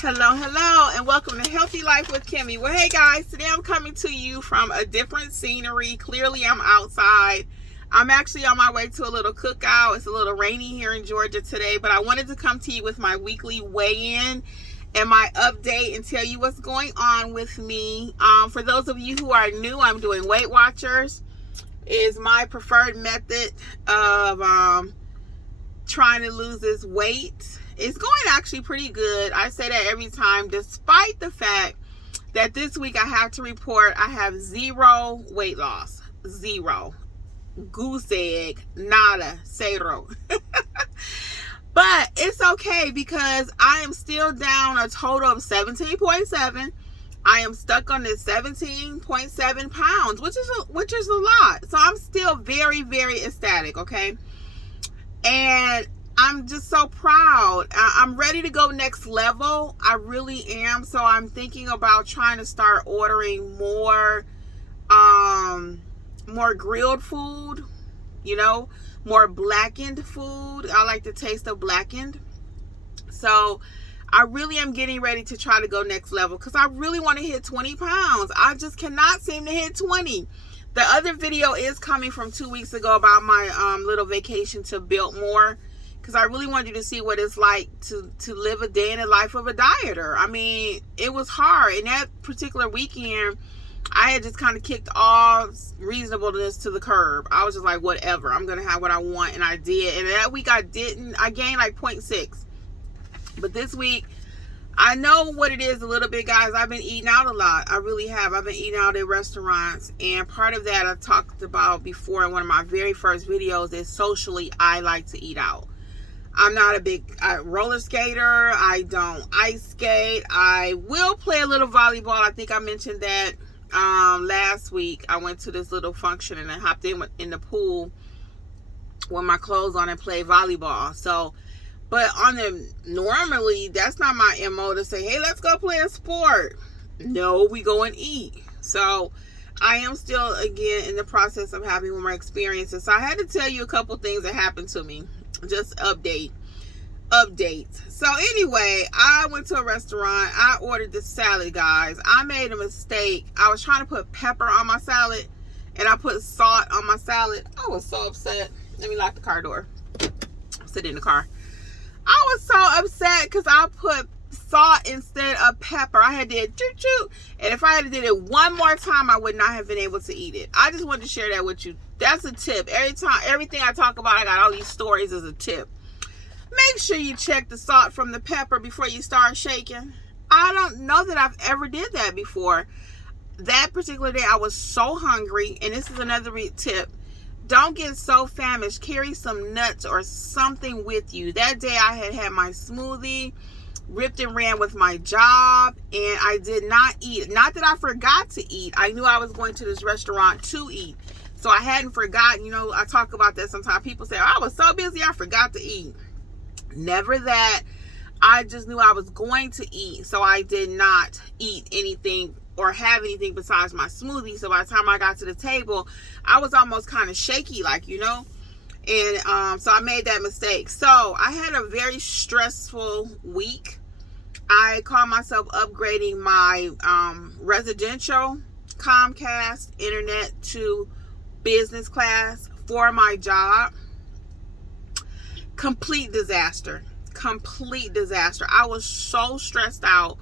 Hello, and welcome to Healthy Life with Kimmy. Well, hey guys, today I'm coming to you from a different scenery. Clearly, I'm outside. I'm actually on my way to a little cookout. It's a little rainy here in Georgia today, but I wanted to come to you with my weekly weigh-in and my update and tell you what's going on with me. For those of you who are new, I'm doing Weight Watchers. Is my preferred method of trying to lose this weight. It's going actually pretty good. I say that every time, despite the fact that this week I have to report I have zero weight loss. Zero. Goose egg. Nada. Zero. But it's okay because I am still down a total of 17.7. I am stuck on this 17.7 pounds, which is a lot. So I'm still very, very ecstatic, okay? And I'm just so proud. I'm ready to go next level. I really am. So I'm thinking about trying to start ordering more grilled food, more blackened food. I like the taste of blackened. So I really am getting ready to try to go next level because I really want to hit 20 pounds. I just cannot seem to hit 20. The other video is coming from 2 weeks ago about my little vacation to Biltmore, because I really wanted you to see what it's like to live a day in the life of a dieter. I mean, it was hard. And that particular weekend, I had just kind of kicked all reasonableness to the curb. I was just like, whatever, I'm going to have what I want. And I did. And that week I gained like 0.6. But this week, I know what it is a little bit, guys. I've been eating out a lot. I really have. I've been eating out at restaurants. And part of that I talked about before in one of my very first videos is socially, I like to eat out. I'm not a big roller skater. I don't ice skate. I will play a little volleyball. I think I mentioned that last week. I went to this little function and I hopped in the pool with my clothes on and played volleyball. So, but normally that's not my MO to say, hey, let's go play a sport. No, we go and eat. So I am still, again, in the process of having more experiences. So I had to tell you a couple things that happened to me. Just updates. So anyway, I went to a restaurant. I ordered the salad, guys. I made a mistake. I was trying to put pepper on my salad, and I put salt on my salad. I was so upset. Let me lock the car door. Sit in the car. I was so upset because I put salt instead of pepper. I had did choo-choo, and if I had did it one more time, I would not have been able to eat it. I just wanted to share that with you. That's a tip. Everything I talk about, I got all these stories as a tip. Make sure you check the salt from the pepper before you start shaking. I don't know that I've ever did that before. That particular day, I was so hungry, and this is another tip. Don't get so famished. Carry some nuts or something with you. That day, I had my smoothie, ripped and ran with my job, and I did not eat. Not that I forgot to eat. I knew I was going to this restaurant to eat. So I hadn't forgotten. I talk about that sometimes. People say, I was so busy, I forgot to eat. Never that. I just knew I was going to eat. So I did not eat anything or have anything besides my smoothie. So by the time I got to the table, I was almost kind of shaky, and so I made that mistake. So I had a very stressful week. I called myself upgrading my residential Comcast internet to business class for my job. Complete disaster. I was so stressed out.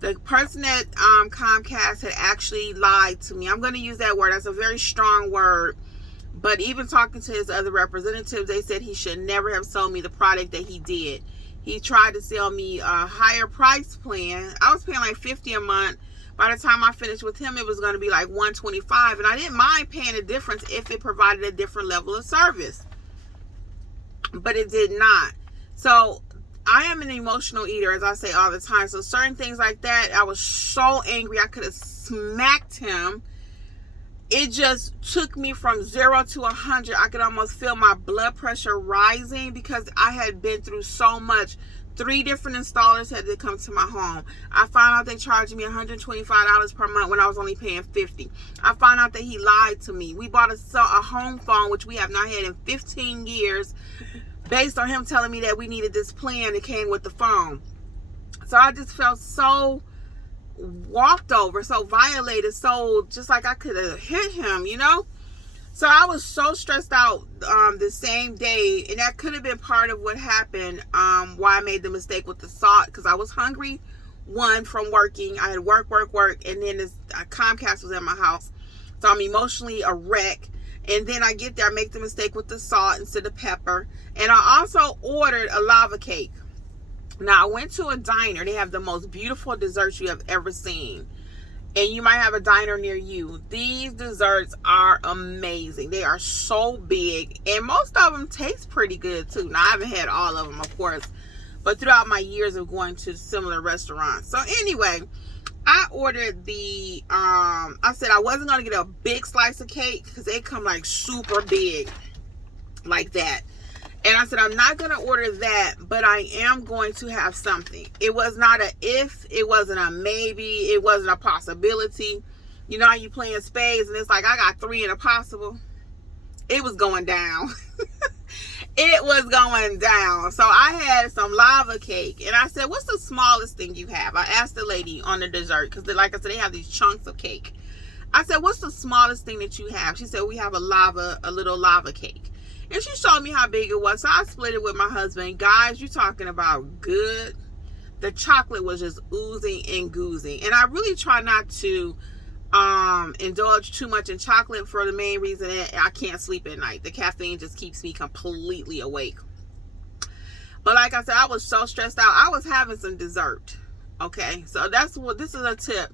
The person at Comcast had actually lied to me. I'm going to use that word. That's a very strong word. But even talking to his other representatives, they said he should never have sold me the product that he did. He tried to sell me a higher price plan. I was paying like $50 a month. By the time I finished with him, it was going to be like $125. And I didn't mind paying the difference if it provided a different level of service. But it did not. So I am an emotional eater, as I say all the time. So certain things like that, I was so angry. I could have smacked him. It just took me from 0 to 100. I could almost feel my blood pressure rising because I had been through so much. 3 different installers had to come to my home. I found out they charged me $125 per month when I was only paying $50. I found out that he lied to me. We bought a home phone, which we have not had in 15 years, based on him telling me that we needed this plan that came with the phone. So I just felt so walked over, so violated, so just like I could have hit him, you know? So I was so stressed out the same day, and that could have been part of what happened, why I made the mistake with the salt, because I was hungry, one, from working. I had work, and then this Comcast was at my house. So I'm emotionally a wreck. And then I get there, I make the mistake with the salt instead of pepper. And I also ordered a lava cake. Now, I went to a diner. They have the most beautiful desserts you have ever seen. And you might have a diner near you. These desserts are amazing. They are so big. And most of them taste pretty good, too. Now, I haven't had all of them, of course. But throughout my years of going to similar restaurants. So, anyway, I ordered the, I said I wasn't going to get a big slice of cake because they come like super big like that. And I said, I'm not going to order that, but I am going to have something. It was not a if, it wasn't a maybe, it wasn't a possibility. You know how you playing spades and it's like, I got 3 in a possible. It was going down. It was going down. So I had some lava cake. And I said, what's the smallest thing you have? I asked the lady on the dessert, because like I said, they have these chunks of cake. I said, what's the smallest thing that you have? She said, we have a little lava cake. And she showed me how big it was. So I split it with my husband. Guys, you talking about good. The chocolate was just oozing and goozing. And I really try not to indulge too much in chocolate for the main reason that I can't sleep at night. The caffeine just keeps me completely awake. But like I said, I was so stressed out. I was having some dessert. Okay, so this is a tip.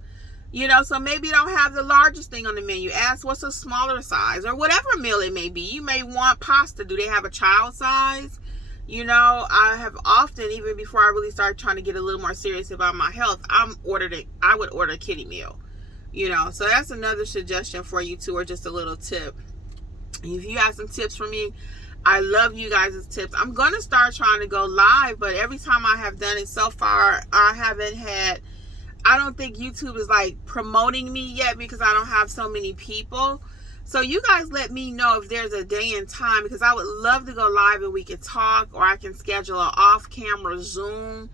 You know, so maybe you don't have the largest thing on the menu. Ask what's a smaller size, or whatever meal it may be. You may want pasta. Do they have a child size? You know, I have often, even before I really started trying to get a little more serious about my health, I would order a kiddie meal. You know, so that's another suggestion for you too, or just a little tip. If you have some tips for me, I love you guys' tips. I'm going to start trying to go live, but every time I have done it so far, I don't think YouTube is like promoting me yet because I don't have so many people. So you guys let me know if there's a day and time, because I would love to go live and we can talk, or I can schedule an off-camera Zoom.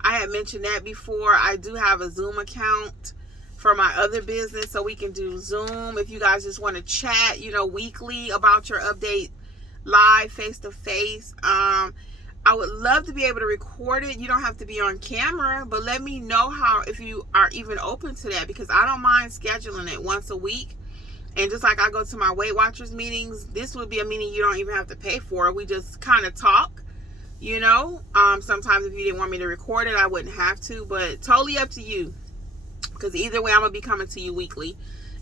I had mentioned that before. I do have a Zoom account for my other business, so we can do Zoom if you guys just want to chat, you know, weekly about your update live face-to-face. I would love to be able to record it. You don't have to be on camera, but let me know if you are even open to that, because I don't mind scheduling it once a week. And just like I go to my Weight Watchers meetings, this would be a meeting you don't even have to pay for. We just kind of talk, you know. Sometimes if you didn't want me to record it, I wouldn't have to, but totally up to you. Because either way, I'm going to be coming to you weekly.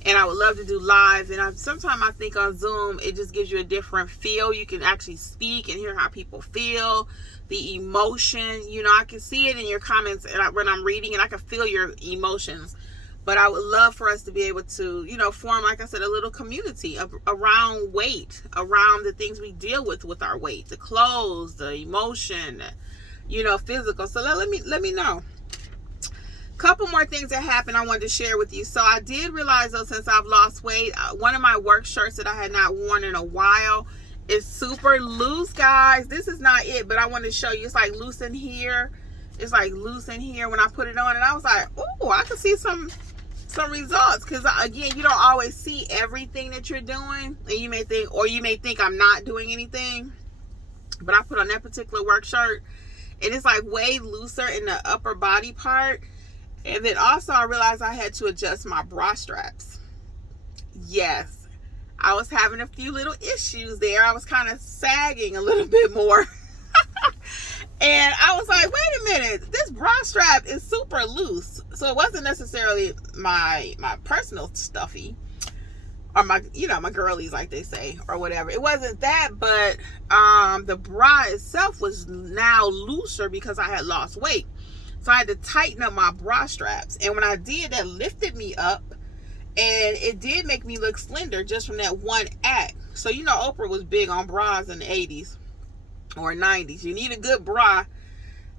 And I would love to do live. And sometimes I think on Zoom, it just gives you a different feel. You can actually speak and hear how people feel. The emotion. You know, I can see it in your comments when I'm reading, and I can feel your emotions. But I would love for us to be able to, you know, form, like I said, a little community around weight. Around the things we deal with our weight. The clothes, the emotion, you know, physical. So let me know. Couple more things that happened I wanted to share with you. So I did realize, though, since I've lost weight, one of my work shirts that I had not worn in a while is super loose, guys. This is not it, but I wanted to show you. It's like loose in here. It's like loose in here when I put it on, and I was like, oh, I can see some results, because again, you don't always see everything that you're doing, and you may think I'm not doing anything, but I put on that particular work shirt, and it's like way looser in the upper body part. And then also I realized I had to adjust my bra straps. Yes, I was having a few little issues there. I was kind of sagging a little bit more. And I was like, wait a minute, this bra strap is super loose. So it wasn't necessarily my personal stuffy, or my girlies, like they say, or whatever. It wasn't that, but the bra itself was now looser because I had lost weight. So I had to tighten up my bra straps. And when I did, that lifted me up. And it did make me look slender just from that one act. So, you know, Oprah was big on bras in the 80s or 90s. You need a good bra.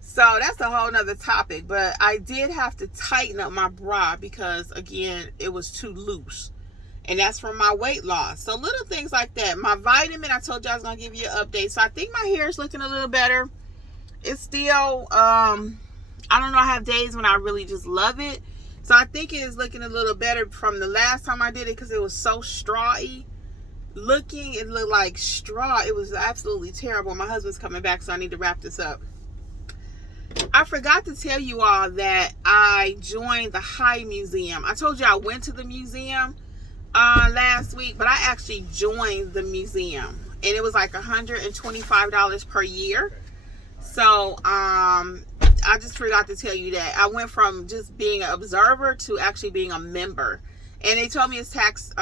So that's a whole nother topic. But I did have to tighten up my bra because, again, it was too loose. And that's from my weight loss. So little things like that. My vitamin, I told you I was going to give you an update. So I think my hair is looking a little better. It's still... I don't know, I have days when I really just love it. So I think it is looking a little better from the last time I did it, because it was so strawy looking. It looked like straw. It was absolutely terrible. My husband's coming back, so I need to wrap this up. I forgot to tell you all that I joined the High Museum. I told you I went to the museum last week, but I actually joined the museum, and it was like $125 per year. So I just forgot to tell you that I went from just being an observer to actually being a member. And they told me it's tax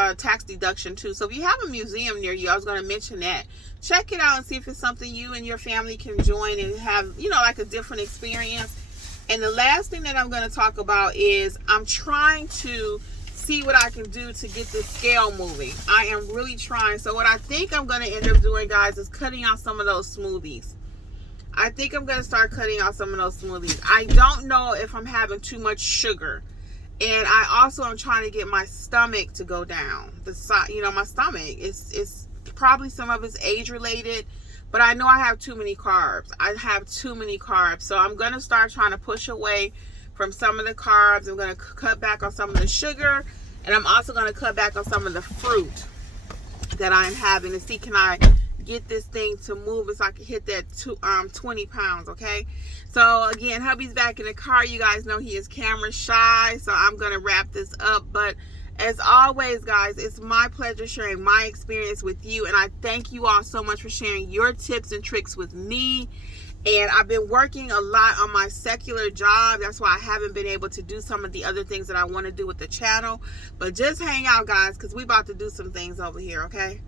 deduction too. So if you have a museum near you, I was going to mention that. Check it out and see if it's something you and your family can join and have, you know, like a different experience. And the last thing that I'm going to talk about is I'm trying to see what I can do to get this scale moving. I am really trying. So what I think I'm going to end up doing, guys, is cutting out some of those smoothies. I think I'm going to start cutting out some of those smoothies. I don't know if I'm having too much sugar. And I also am trying to get my stomach to go down. My stomach, it's probably some of it's age related, but I know I have too many carbs. I have too many carbs. So I'm going to start trying to push away from some of the carbs. I'm going to cut back on some of the sugar, and I'm also going to cut back on some of the fruit that I'm having to see, can I get this thing to move so I can hit that 20 pounds, okay? So again, hubby's back in the car. You guys know he is camera shy, so I'm gonna wrap this up. But as always, guys, it's my pleasure sharing my experience with you, and I thank you all so much for sharing your tips and tricks with me. And I've been working a lot on my secular job. That's why I haven't been able to do some of the other things that I want to do with the channel. But just hang out, guys, because we're about to do some things over here, okay?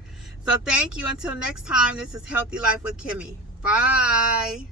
So thank you. Until next time, this is Healthy Life with Kimmy. Bye.